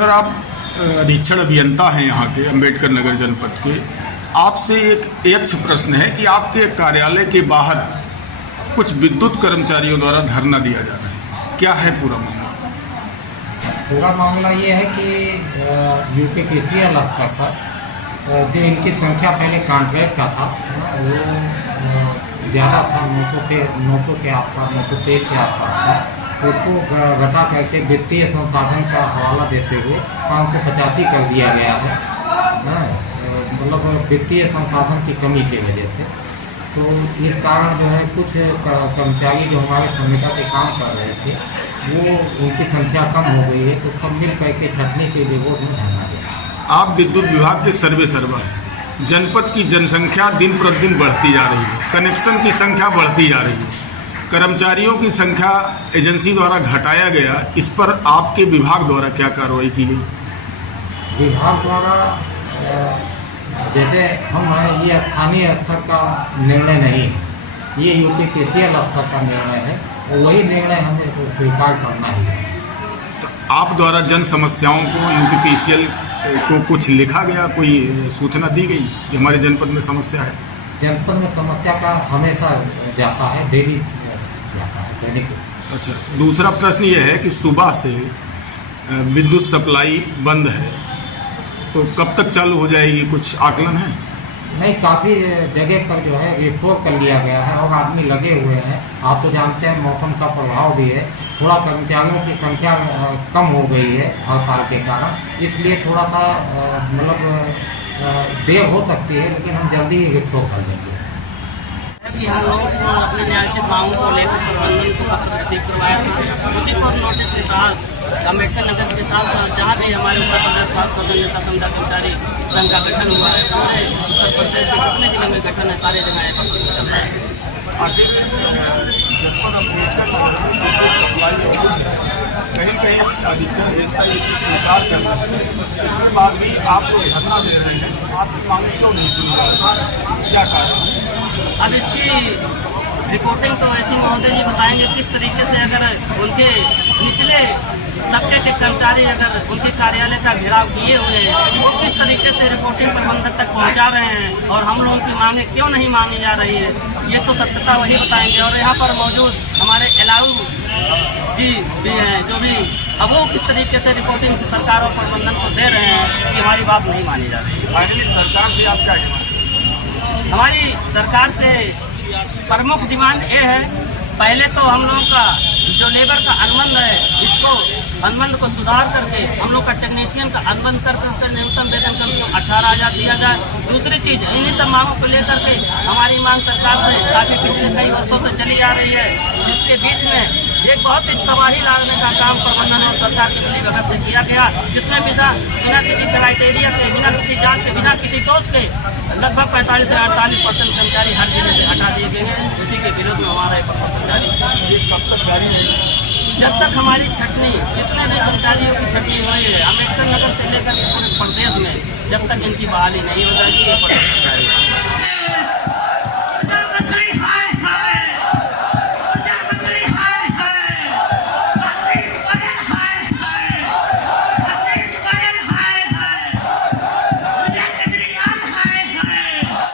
Sir, आप अधीक्षण अभियंता हैं यहाँ के अम्बेडकर नगर जनपद के। आपसे एक यक्ष प्रश्न है कि आपके कार्यालय के बाहर कुछ विद्युत कर्मचारियों द्वारा धरना दिया जा रहा है, क्या है पूरा मामला? पूरा मामला ये है कि यूपीपीसीएल स्तर पर जो इनकी संख्या पहले कॉन्ट्रैक्ट का था वो ज़्यादा था, 900 के आसपास, 923 के आसपास था। उसको घटा करके वित्तीय संसाधन का हवाला देते हुए 585 कर दिया गया है, मतलब वित्तीय संसाधन की कमी की वजह से। तो इस कारण जो है कुछ कर्मचारी जो हमारे संविदा के काम कर रहे थे वो उनकी संख्या कम हो गई है, तो सब मिल करके छटनी के लिए वो धरना दिया। आप विद्युत विभाग के सर्वे सर्वा हैं। जनपद की जनसंख्या दिन प्रतिदिन बढ़ती जा रही है, कनेक्शन की संख्या बढ़ती जा रही है, कर्मचारियों की संख्या एजेंसी द्वारा घटाया गया, इस पर आपके विभाग द्वारा क्या कार्रवाई की गई? विभाग द्वारा जैसे हम हैं, ये स्थानीय स्तर का निर्णय नहीं है, ये यूपीपीसीएल स्तर का निर्णय है, और वही निर्णय हमें स्वीकार करना ही है। तो आप द्वारा जन समस्याओं को यूपीपीसीएल को कुछ लिखा गया, कोई सूचना दी गई कि हमारे जनपद में समस्या है? जनपद में समस्या का हमेशा जाता है, डेली जाता है, दैनिक। अच्छा, दूसरा प्रश्न ये है कि सुबह से विद्युत सप्लाई बंद है, तो कब तक चालू हो जाएगी, कुछ आकलन है? नहीं, काफ़ी जगह पर जो है रिस्टोर कर लिया गया है और आदमी लगे हुए हैं। आप तो जानते हैं मौसम का प्रभाव भी है, थोड़ा कर्मचारियों की संख्या कम हो गई है हड़ताल के कारण, इसलिए थोड़ा सा मतलब देर हो सकती है, लेकिन हम जल्दी ही रिस्टोर कर देंगे। कि हम लोगों को अपने न्यायिक मांगों को लेकर प्रबंधन को पत्र रिसीव करवाया था, उसी पर नोटिस के तहत अम्बेडकर नगर के साथ साथ जहाँ भी हमारे उत्तर प्रदेश भाजपा नेता समझा कर्मचारी संघ का गठन हुआ है, पूरे उत्तर प्रदेश के जितने जिले में गठन है सारे जगह एक पत्र चल रहा है। कहीं कहीं अधिकतर जनता इसकी स्वीकार कर रहे हैं, इसके बाद भी आप लोग धरना दे रहे हैं, आपकी मांग क्यों नहीं सुन रहे, क्या कारण? अब इसकी रिपोर्टिंग तो ऐसी महोदय जी बताएंगे किस तरीके से अगर उनके निचले तबके के कर्मचारी अगर उनके कार्यालय का घेराव किए हुए हैं, वो किस तरीके से रिपोर्टिंग प्रबंधक तक पहुंचा रहे हैं और हम लोगों की मांगे क्यों नहीं मांगी जा रही है, ये तो सत्यता वही बताएंगे। और यहाँ पर मौजूद हमारे एलाऊ जी भी हैं, जो भी अब वो किस तरीके से रिपोर्टिंग सरकार और प्रबंधन को दे रहे हैं कि हमारी बात नहीं मानी जा रही है। फाइनली सरकार से आप क्या कहना? हमारी सरकार से प्रमुख डिमांड ये है, पहले तो हम लोगों का जो लेबर का अनुबंध है, इसको अनुबंध को सुधार करके हम लोग का टेक्नीशियन का अनुबंध करके न्यूनतम वेतन कम से कम 18,000 दिया जाए। दूसरी चीज़, इन्हीं सब मांगों को लेकर के हमारी मांग सरकार से काफ़ी पिछले कई वर्षों से चली आ रही है, जिसके बीच में एक बहुत ही तबाही लाने का काम प्रबंधन और सरकार की मिलीभगत से किया गया, जिसमें बिना किसी क्राइटेरिया के, बिना किसी जांच के, बिना किसी दोष के लगभग 45 से 48% कर्मचारी हर जिले से हटा दिए गए हैं। उसी के विरोध में हमारा एक प्रदर्शन जारी है। कब तक जारी रहेगा? जब तक हमारी छटनी, जितने भी कर्मचारियों की छटनी हुई है अम्बेडकर नगर से लेकर पूरे प्रदेश में, जब तक इनकी बहाली नहीं हो जाएगी ये प्रदर्शन जारी है।